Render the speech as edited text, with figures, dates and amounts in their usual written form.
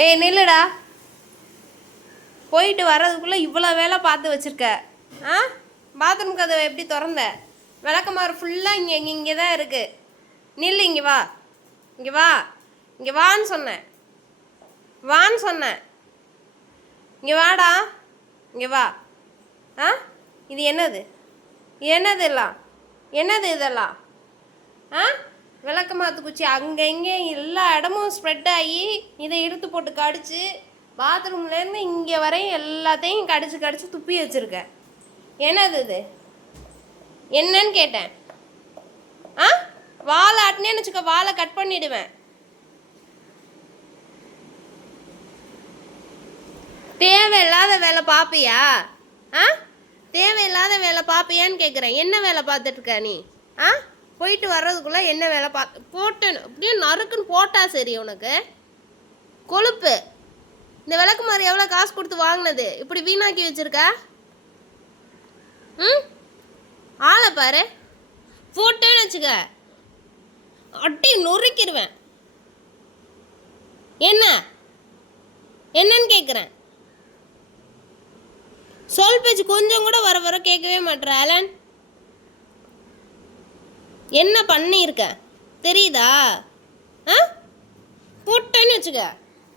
ஏய் நில்லுடா. போயிட்டு வர்றதுக்குள்ளே இவ்வளோ வேலை பார்த்து வச்சுருக்க. ஆ, பாத்ரூம் கதவை எப்படி திறந்த? விளக்கமாறு ஃபுல்லாக இங்கே தான் இருக்குது. நில்லு, இங்கே வா, இங்கே வா, இங்கே வான்னு சொன்னேன், வான்னு சொன்னேன். இங்கே வாடா, இங்கே வா. ஆ, இது என்னது? என்னது எல்லாம்? என்னது இதெல்லாம்? ஆ, விளக்க மாற்று குச்சி அங்கே இங்கே எல்லா இடமும் ஸ்ப்ரெட் ஆகி இதை இழுத்து போட்டு கடிச்சு பாத்ரூம்லேருந்து இங்கே வரையும் எல்லாத்தையும் கடிச்சு கடிச்சு துப்பி வச்சுருக்க. என்னது இது? என்னன்னு கேட்டேன். ஆ, வாழை ஆட்டினேன்னு வச்சுக்க, வாழை கட் பண்ணிடுவேன். தேவையில்லாத வேலை பார்ப்பியா? ஆ, தேவையில்லாத வேலை பார்ப்பியான்னு கேட்குறேன். என்ன வேலை பார்த்துட்ருக்க நீ? ஆ, போயிட்டு வர்றதுக்குள்ளே என்ன வேலை போட்டேன்னு அப்படியே நறுக்குன்னு போட்டா சரி. உனக்கு கொழுப்பு. இந்த விளக்கு மாதிரி எவ்வளோ காசு கொடுத்து வாங்கினது, இப்படி வீணாக்கி வச்சுருக்க? ம், ஆளை பாரு. போட்டேன்னு வச்சுக்க, அட்டி நொறுக்கிடுவேன். என்ன என்னன்னு கேட்குறேன். சொல் பேச்சு கொஞ்சம் கூட வர வர கேட்கவே மாட்டேற ஆலன். என்ன பண்ணியிருக்க தெரியுதா? ஆ, போட்டேன்னு வச்சுக்க.